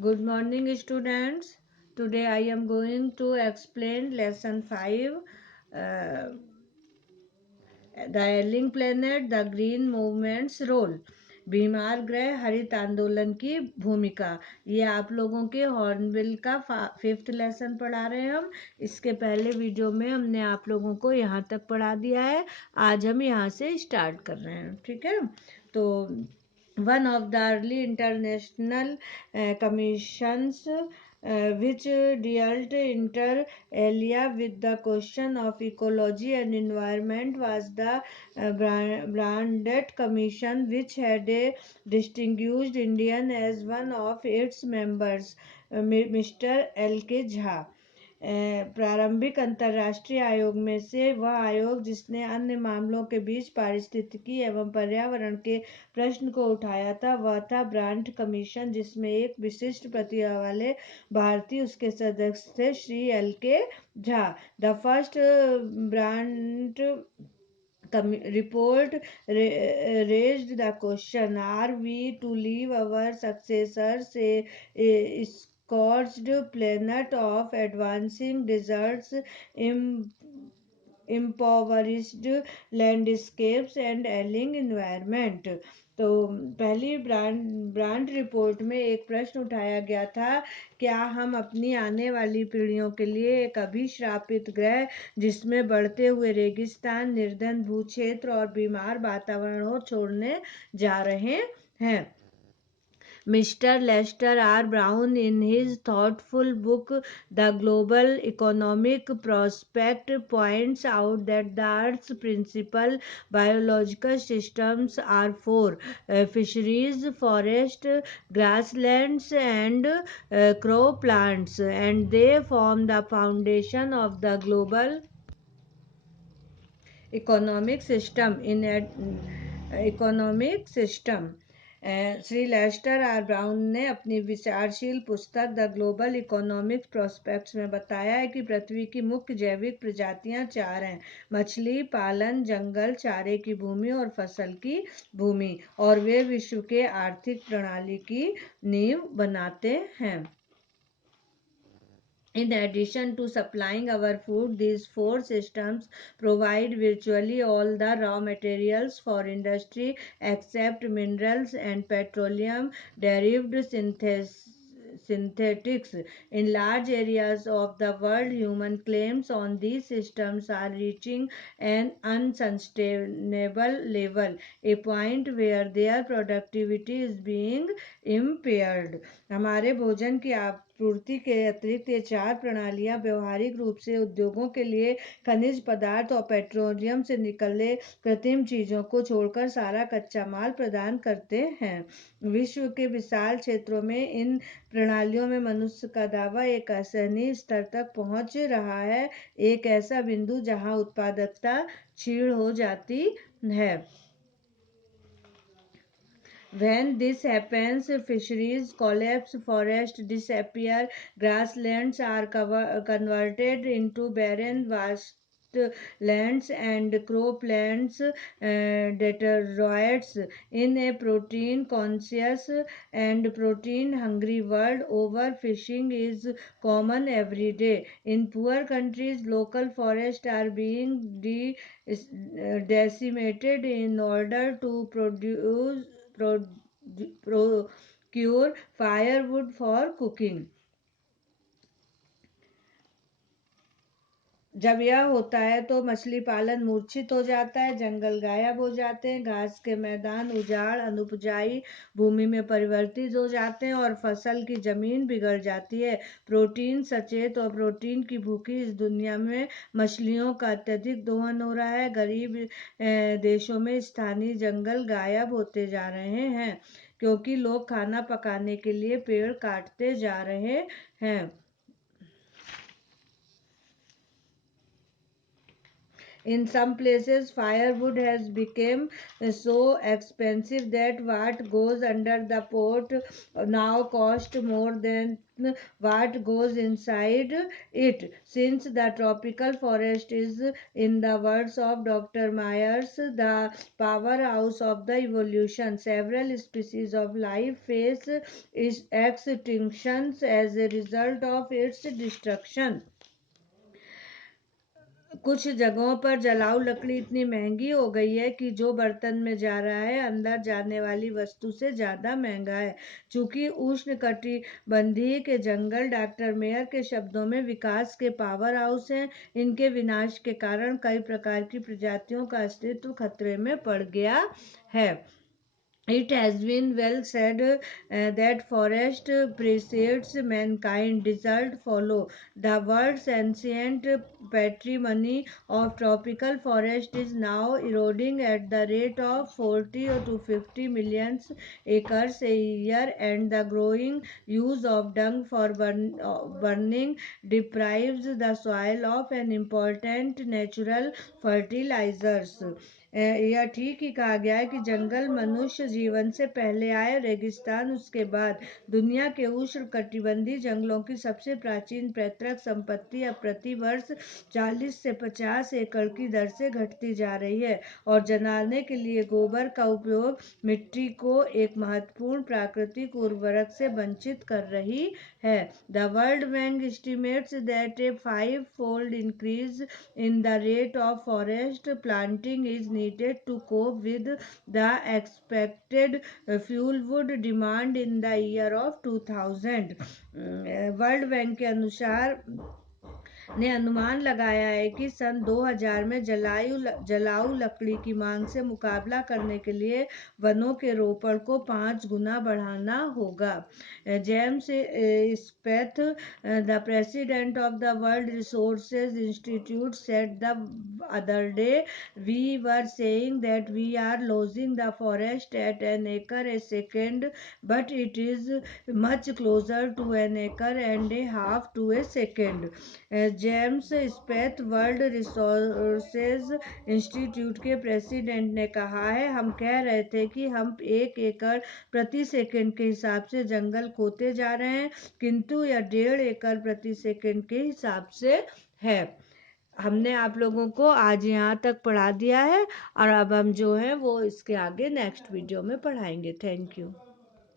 Good morning, students. Today I am going to explain lesson 5, uh, the ailing planet, the green movement's role. बीमार ग्रह हरित आंदोलन की भूमिका। ये आप लोगों के हॉर्नबिल का 5th लेसन पढ़ा रहे हैं हम। इसके पहले वीडियो में हमने आप लोगों को यहाँ तक पढ़ा दिया है। आज हम यहाँ से स्टार्ट कर रहे हैं, ठीक है। तो one of the early international commissions which dealt inter alia with the question of ecology and environment was the Brandt Commission, which had a distinguished Indian as one of its members, Mr. L.K. Jha. प्रारंभिक अंतर्राष्ट्रीय आयोग में से वह आयोग जिसने अन्य मामलों के बीच पारिस्थितिकी एवं पर्यावरण के प्रश्न को उठाया था वह था ब्रांड कमीशन, जिसमें एक विशिष्ट प्रतिभा वाले भारतीय उसके सदस्य थे श्री एल के Jha. The first brand report raised the question, are we to leave our successors a scorched planet of advancing deserts, impoverished landscapes and ailing environment? तो पहली ब्रांड रिपोर्ट में एक प्रश्न उठाया गया था, क्या हम अपनी आने वाली पीढ़ियों के लिए एक अभिश्रापित ग्रह जिसमें बढ़ते हुए रेगिस्तान, निर्धन भूक्षेत्र और बीमार वातावरण हो छोड़ने जा रहे हैं। Mr. Lester R. Brown, in his thoughtful book The Global Economic Prospect, points out that the Earth's principal biological systems are four: fisheries, forest, grasslands, and crop plants, and they form the foundation of the global economic system. Shri Lester R Brown ने अपनी विचारशील पुस्तक the global economic prospects में बताया है कि पृथ्वी की मुख्य जैविक प्रजातियां चार हैं: मछली पालन, जंगल, चारे की भूमि और फसल की भूमि, और वे विश्व के आर्थिक प्रणाली की नींव बनाते हैं। In addition to supplying our food, these four systems provide virtually all the raw materials for industry except minerals and petroleum derived synthetics. In large areas of the world, human claims on these systems are reaching an unsustainable level, a point where their productivity is being impaired. हमारे भोजन की आपूर्ति के अतिरिक्त ये चार प्रणालियां व्यवहारिक रूप से उद्योगों के लिए खनिज पदार्थ और पेट्रोलियम से निकले कृत्रिम चीजों को छोड़कर सारा कच्चा माल प्रदान करते हैं। विश्व के विशाल क्षेत्रों में इन प्रणालियों में मनुष्य का दावा एक असहनीय स्तर तक पहुंच रहा है, एक ऐसा बिंदु जहां उत्पादकता क्षीण हो जाती है। When this happens, fisheries collapse, forests disappear, grasslands are converted into barren wastelands, and croplands deteriorates. In a protein-conscious and protein-hungry world, overfishing is common every day. In poor countries, local forests are being decimated in order to procure firewood for cooking. जब यह होता है तो मछली पालन मूर्छित हो जाता है, जंगल गायब हो जाते हैं, घास के मैदान उजाड़ अनुपजाई भूमि में परिवर्तित हो जाते हैं और फसल की जमीन बिगड़ जाती है। प्रोटीन सचेत और प्रोटीन की भूखी इस दुनिया में मछलियों का अत्यधिक दोहन हो रहा है। गरीब देशों में स्थानीय जंगल गायब होते जा रहे हैं क्योंकि लोग खाना पकाने के लिए पेड़ काटते जा रहे हैं। In some places, firewood has become so expensive that what goes under the pot now cost more than what goes inside it. Since the tropical forest is, in the words of Dr. Myers, the powerhouse of the evolution, several species of life face extinctions as a result of its destruction. कुछ जगहों पर जलाऊ लकड़ी इतनी महंगी हो गई है कि जो बर्तन में जा रहा है अंदर जाने वाली वस्तु से ज़्यादा महंगा है। चूंकि उष्णकटिबंधीय के जंगल डॉक्टर मेयर के शब्दों में विकास के पावर हाउस हैं, इनके विनाश के कारण कई प्रकार की प्रजातियों का अस्तित्व खतरे में पड़ गया है। It has been well said that forest precedes mankind, desert follow. The world's ancient patrimony of tropical forest is now eroding at the rate of 40 to 50 million acres a year, and the growing use of dung for burning deprives the soil of an important natural fertilizers. यह ठीक ही कहा गया है कि जंगल मनुष्य जीवन से पहले आए, रेगिस्तान उसके बाद। दुनिया के उष्ण कटिबंधीय जंगलों की सबसे प्राचीन पैतृक संपत्ति अब प्रति वर्ष 40 से 50 एकड़ की दर से घटती जा रही है, और जलाने के लिए गोबर का उपयोग मिट्टी को एक महत्वपूर्ण प्राकृतिक उर्वरक से वंचित कर रही है। The world bank estimates that a five-fold increase in the rate of forest planting is needed to cope with the expected fuel wood demand in the year of 2000. World bank के अनुसार ने अनुमान लगाया है कि सन 2000 में जलाऊ लकड़ी की मांग से मुकाबला करने के लिए वनों के रोपण को 5 गुना बढ़ाना होगा। James Speth, the president of the World Resources Institute, said the other day, we were saying that we are losing the forest at an acre a second, but it is much closer to an acre and a half to a second. James Speth World Resources Institute के president ने कहा है, हम कह रहे थे कि हम 1 एकड़ प्रति सेकंड के हिसाब से जंगल खोते जा रहे हैं, किंतु यह 1.5 एकड़ प्रति सेकंड के हिसाब से है। हमने आप लोगों को आज यहाँ तक पढ़ा दिया है, और अब हम जो है वो इसके आगे नेक्स्ट वीडियो में पढ़ाएंगे। Thank you.